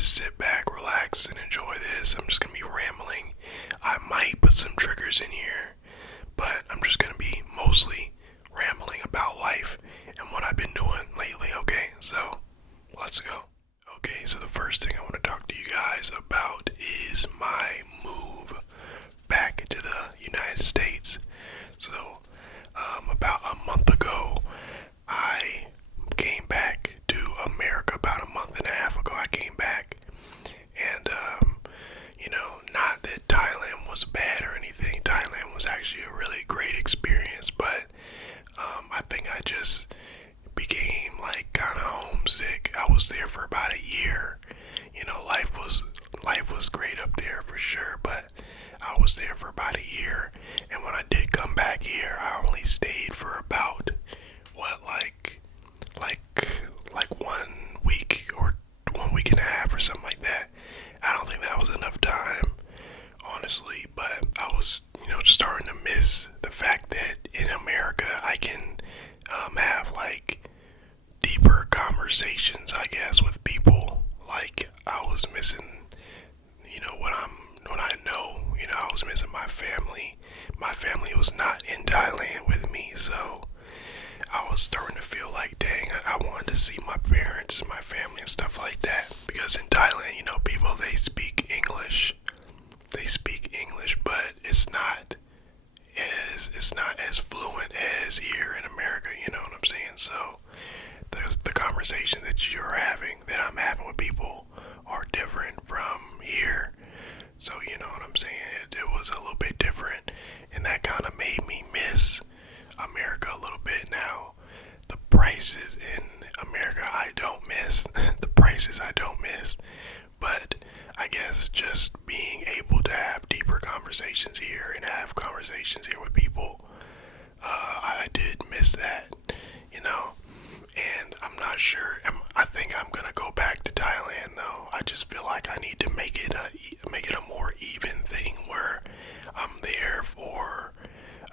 just sit back, relax, and enjoy this. I'm just gonna be rambling. I might put some triggers in here, but I'm just gonna be mostly rambling about life and what I've been doing lately, okay? So, let's go. Okay, so the first thing I want to talk to you guys about is my move back to the United States. So, about a month ago, I came back to America. About a month and a half ago, I came back. And, not that Thailand was bad or anything. Thailand was actually a really great experience, but I think I just became like kind of homesick. I was there for about a year. Life was great up there for sure, but I was there for about a year. And when I did come back here, I only stayed for about what like 1 week or 1 week and a half or something like that. I don't think that was enough time, honestly, but I was, starting to miss the fact that in America I can have like deeper conversations, I guess, with people. Like I was missing, what I know. I was missing my family. My family was not in Thailand with me, so I was starting to feel like, dang, I wanted to see my parents and my family and stuff like that. Because in Thailand, people, they speak English. They speak English, but it's not as fluent as here in America, you know what I'm saying? So the conversation that I'm having with people are different from here. So you know what I'm saying? It was a little bit different, and that kind of made me miss America a little bit. Now, the prices in America I don't miss. The prices I don't miss. But I guess just being able to have deeper conversations here and have conversations here with people, I did miss that, and I'm not sure. I think I'm gonna go back to Thailand though. I just feel like I need to make it a more even thing where I'm there for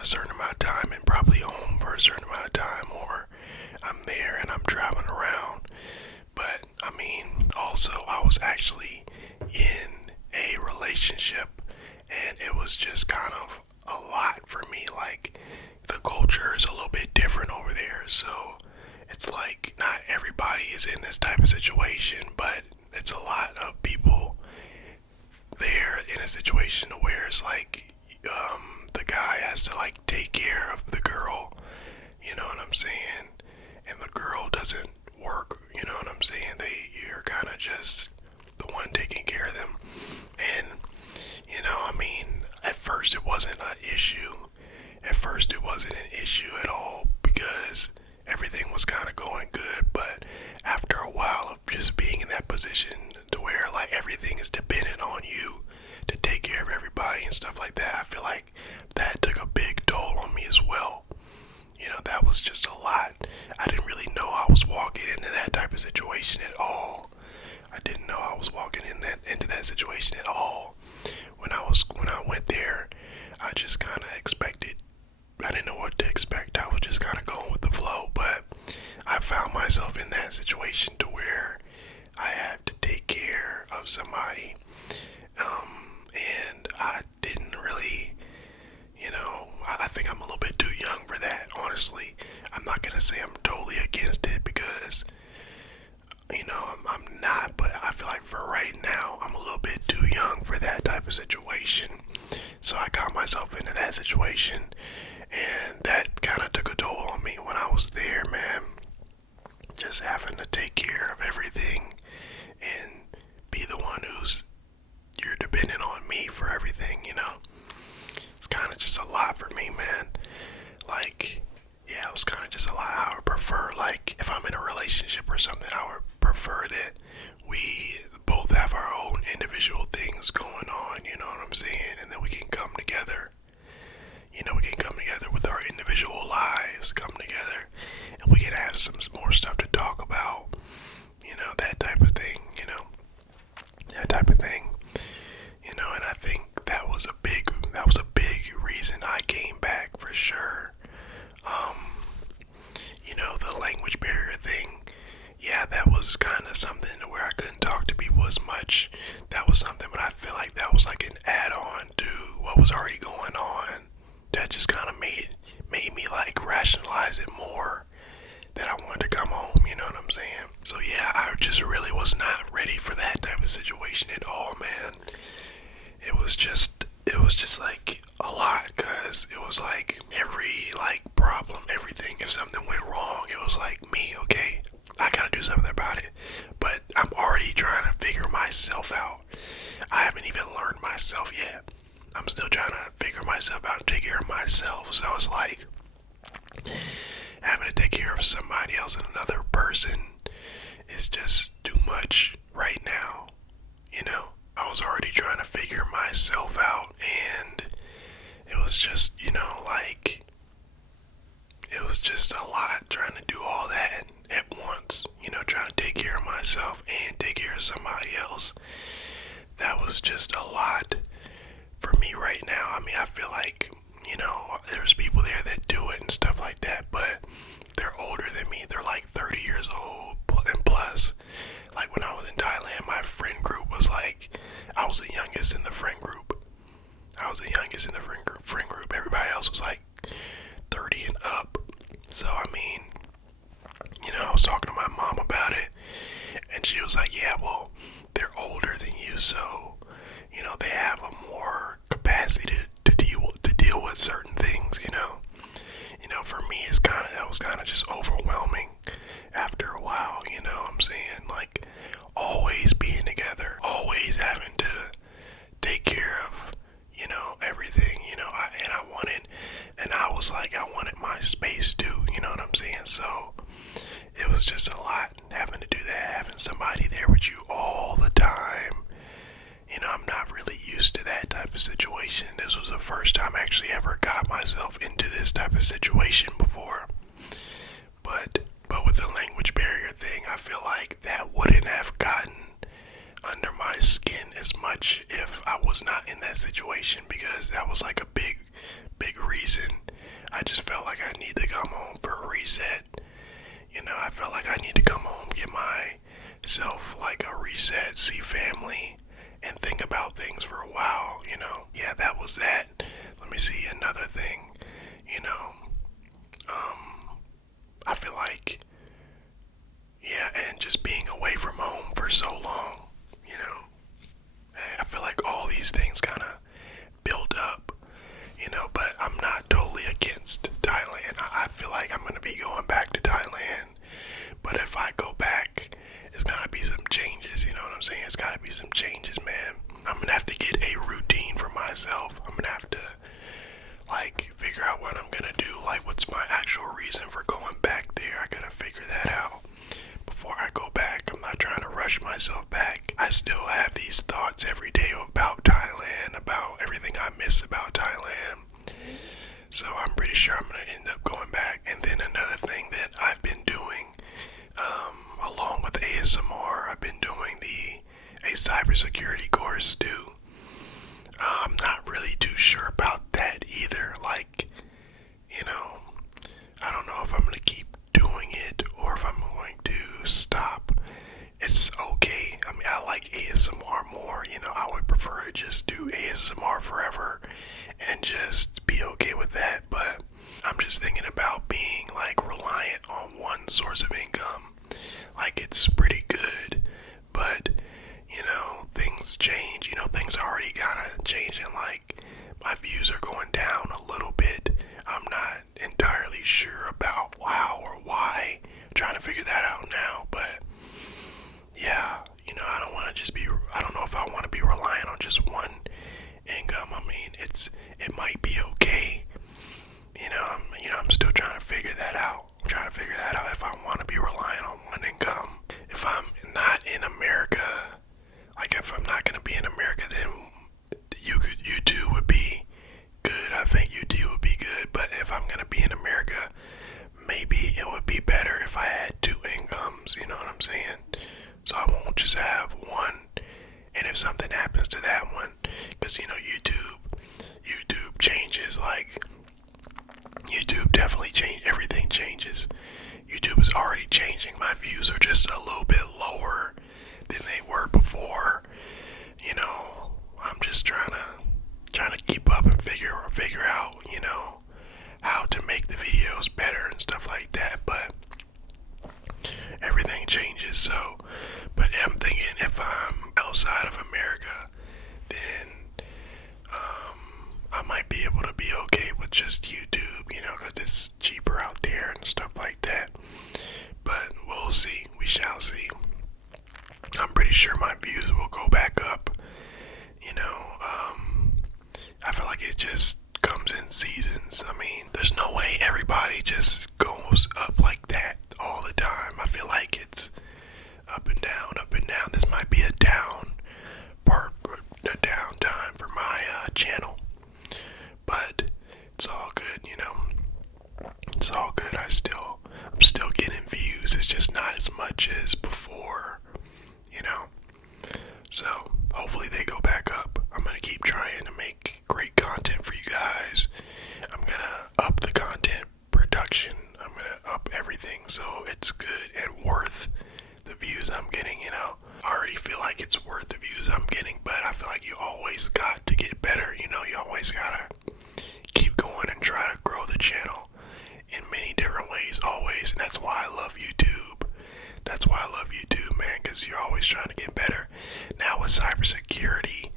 a certain amount of time and probably home for a certain amount of time, or I'm there and I'm traveling around. But I mean, also I was actually in a relationship, and it was just kind of a lot for me. Like, the culture is a little bit different over there, so it's like not everybody is in this type of situation, but it's a lot of people there in a situation where it's like the guy has to like take care of the girl, you know what I'm saying, and the girl doesn't work, you know what I'm saying. You're kind of just the one taking care of them. And at first it wasn't an issue. At first it wasn't an issue at all, because everything was kind of going good. But after a while of just being in that position to where like everything is dependent on you to take care of everybody and stuff like that, I feel like that took a big toll on me as well. That was just a lot. I didn't really know I was walking into that type of situation at all. I didn't know I was walking into that situation at all. When I went there, I just kind of expected. I didn't know what to expect. I was just kind of going with the flow. But I found myself in that situation to where I had to take care of somebody, and I didn't really. I think I'm a little bit too young for that, honestly. I'm not gonna say I'm totally against it, because I'm not, but I feel like for right now, I'm a little bit too young for that type of situation. So I got myself into that situation, and that kind of took a toll on me when I was there, man. Just having to take care of everything and be the one you're dependent on me for everything, It's kind of just a lot for me, man. Like, yeah, it was kind of just a lot. I would prefer, like, if I'm in a relationship or something, I would prefer that we both have our own individual things going on, you know what I'm saying? And then we can come together. We can come together with our individual lives, come together, and we can have some more stuff to talk about, that type of thing, that type of thing, and I think that was a big reason I came back for sure. The language barrier thing, yeah, that was kind of something where I couldn't talk to people was much. That was something, but I feel like that was like an add-on to what was already going on. That just kind of made me like rationalize it more that I wanted to come home. You know what I'm saying? So yeah, I just really was not ready for that type of situation at all, man. It was just like a lot, cause it was like every like problem, everything. If something went wrong, it was like me. Okay, I gotta do something about it. But I'm already trying to figure myself out. I haven't even learned myself yet. I'm still trying to figure myself out and take care of myself. So it's like having to take care of somebody else and another person is just too much right now. You know, I was already trying to figure myself out, and it was just, like, it was just a lot trying to do all that at once, trying to take care of myself and take care of somebody else. That was just a lot for me right now. I mean, I feel like, there's people there that do it and stuff like that, but they're older than me. They're like 30 years old and plus. Like when I was in Thailand, my friend group was like, I was the youngest in the friend group. Everybody else was like 30 and up. So, I mean, I was talking to my mom about it, and she was like, yeah, well, they're older than you, so, they have a more capacity to deal with certain things, for me, that was kind of just overwhelming after a while, I'm saying, like, always being together, always having to take care of, everything, and I was like, I wanted my space too, you know what I'm saying? So it was just a lot having to do that, having somebody there with you all the time. I'm not really used to that type of situation. This was the first time I actually ever got myself into this type of situation before. But with the language barrier thing, I feel like that wouldn't have gotten under my skin as much if I was not in that situation, because that was like a big reason. I just felt like I need to come home for a reset. I felt like I need to come home, get myself like a reset, see family, and think about things for a while, Yeah, that was that. Let me see another thing, I feel like, yeah, and just being away from home for so long, I feel like all these things kind of build up, but I'm not totally against Thailand. I feel like I'm going to be going back to Thailand, but if I go back, it's going to be some changes, you know what I'm saying? It's got to be some changes, man. I'm going to have to get a routine for myself. I'm going to have to, like, figure out what I'm going to do. Like, what's my actual reason for going back there? I got to figure that out before I go back. I'm not trying to rush myself back. I still have these thoughts every day about Thailand, about everything I miss about Thailand. So I'm pretty sure I'm going to end up going back. And then another thing that I've been doing, along with ASMR, I've been doing a cybersecurity course too. I'm not really too sure about that either. Like, I don't know if I'm going to keep doing it or if I'm going to stop. It's okay. I mean, I like ASMR more. I would prefer to just do ASMR forever and just be okay with that. But I'm just thinking about being like reliant on one source of income. Like, it's pretty good, but things change. Things are already kind of changing. Like, my views are going down a little bit. I'm not entirely sure about how or why. I'm trying to figure that out now, but yeah, I don't want to I don't know if I want to be reliant on just one income. I mean, it might be okay. I'm still trying to figure that out. I'm trying to figure that out if I want to be reliant on one income. If I'm not in America, like if I'm not going to be in America, then YouTube would be good. I think YouTube would be good. But if I'm going to be in America, maybe it would be better if I had two incomes, you know what I'm saying? So I won't just have one, and if something happens to that one, because YouTube changes, like, YouTube definitely everything changes. YouTube is already changing. My views are just a little bit lower than they were before. I'm just trying to keep up and figure out, how to make the videos better and stuff like that. But everything changes. So, but I'm thinking if I'm outside of America, then I might be able to be okay with just YouTube, because it's cheaper out there and stuff like that. But we'll see. We shall see. I'm pretty sure my views will go back up. I feel like it just comes in seasons. I mean, there's no way everybody just goes up like that all the time. I feel like it's up and down, up and down. This might be a down time for my channel, but it's all good. It's all good. I'm still getting views. It's just not as much as before. So hopefully they go back up. I'm gonna keep trying to make great content for you guys. I'm gonna up the content production. I'm gonna up everything so it's good and worth the views I'm getting. I already feel like it's worth the views I'm getting, but I feel like you always got to get better. You always gotta keep going and try to grow the channel in many different ways, always. And that's why I love YouTube. That's why I love YouTube, man, because you're always trying to get better. Now with cybersecurity,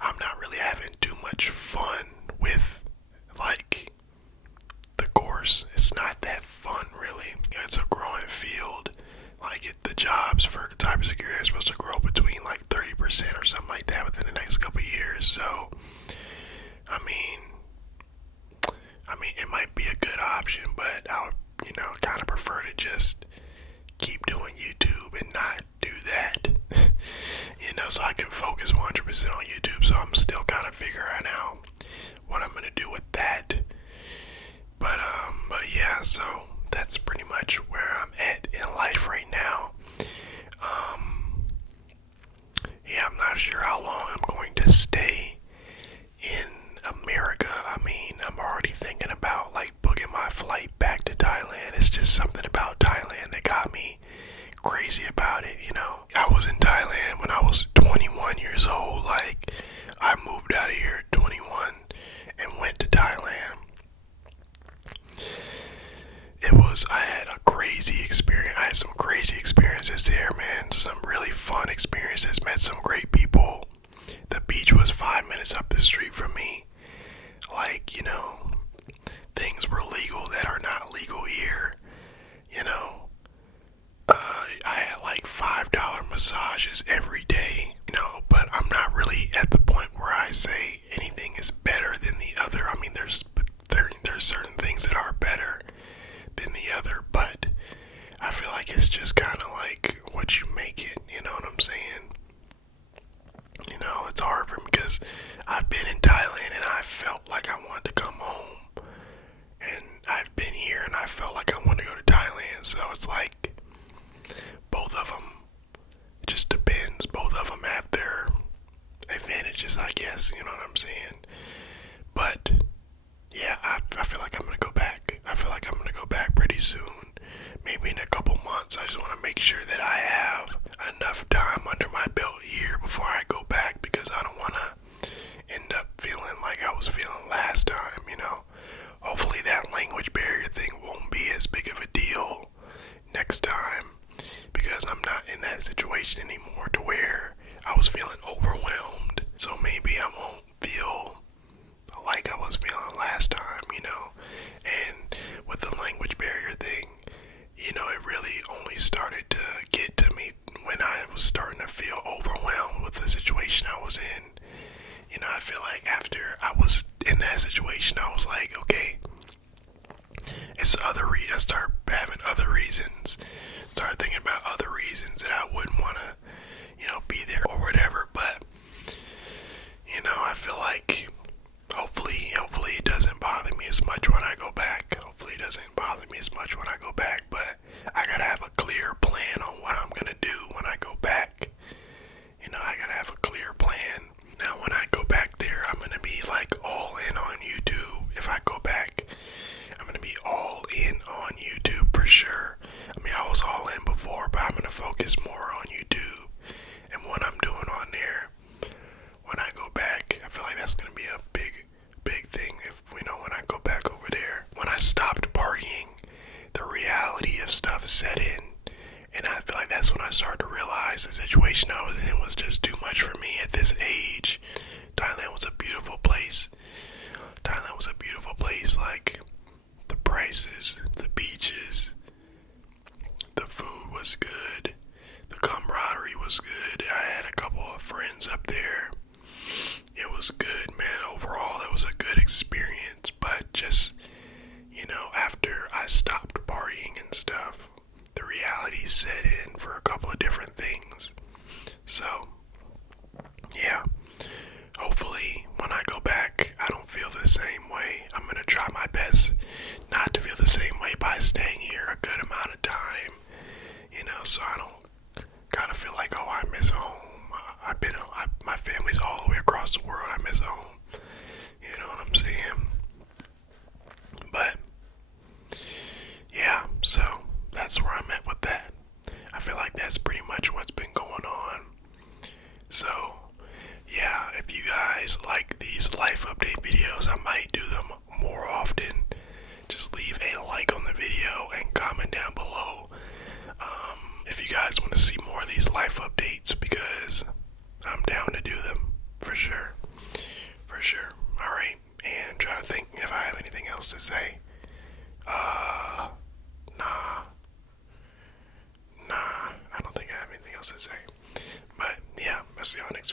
I'm not really having too much fun with, like, the course. It's not that fun, really. It's a growing field. Like, the jobs for cybersecurity are supposed to grow between, like, 30% or something like that within the next couple of years. So, I mean, it might be a good option, but I would, kind of prefer to just keep doing YouTube and not do that, so I can focus 100% on YouTube. So I'm still kind of figuring out what I'm going to do with that. But yeah, so that's pretty much where I'm at in life right now. Yeah, I'm not sure how long I'm going to stay in America. I mean, I'm already thinking about, like, booking my flight back to Thailand. It's just something about Thailand that got me crazy about it. I was in Thailand when I was 21 years old. Like, I moved out of here at 21 and went to Thailand. I had a crazy experience. I had some crazy experiences there, man. Some really fun experiences. Met some great people. The beach was 5 minutes up the street from me. Like, things were legal that are not legal here. I had like $5 massages every day, but I'm not really at the point where I say anything is better than the other. I mean, there's certain things that are better than the other, but I feel like it's just kind of like what you make it, you know what I'm saying? It's hard for me because I've been in Thailand and I felt like I wanted to come home, and I've been here and I felt like I wanted to go to Thailand. So it's like both of them, it just depends. Both of them have their advantages, I guess, you know what I'm saying? But yeah, I feel like I'm gonna go back. I feel like I'm gonna go back pretty soon. Maybe in a couple months. I just want to make sure that I have enough time under my belt here before I go back, because I don't want to end up feeling like I was feeling last time, Hopefully that language barrier thing won't be as big of a deal next time, because I'm not in that situation anymore to where I was feeling overwhelmed. So maybe I won't feel like I was feeling last time, And with the language barrier thing, it really only started to get to me when I was starting to feel overwhelmed with the situation I was in. I feel like after I was in that situation, I was like, okay, it's I started having other reasons. Started thinking about other reasons that I wouldn't want to, be there or whatever. But, I feel like hopefully it doesn't bother me as much when I go back. Hopefully it doesn't bother me as much when I go back. But I gotta have a clear plan on what I'm gonna do when I go back. I gotta have a clear plan. Now, when I go back there, I'm gonna be like all in on YouTube. If I go back, I'm gonna be all in on YouTube. stuff set in. And I feel like that's when I started to realize the situation I was in was just too much for me at this age. Thailand was a beautiful place. Thailand was a beautiful place. Like, the prices, the beaches, the food was good. The camaraderie was good. I had a couple of friends up there. It was good, man. Overall, it was a good experience. But just, after I stopped partying and stuff, the reality set in for a couple of different things. So, yeah. Hopefully, when I go back, I don't feel the same way. I'm going to try my best not to feel the same way by staying here a good amount of time, so I don't gotta feel like, oh, I miss home. My family's all the way across the world. I miss home. You know what I'm saying? But, yeah, so that's where I'm at with that. I feel like that's pretty much what's been going on. So, yeah, if you guys like these life update videos, I might do them more often. Just leave a like on the video and comment down below if you guys want to see more of these life updates, because I'm down to do them for sure. For sure. Alright, and trying to think if I have anything else to say. Nah, I don't think I have anything else to say. But yeah, I'll see y'all next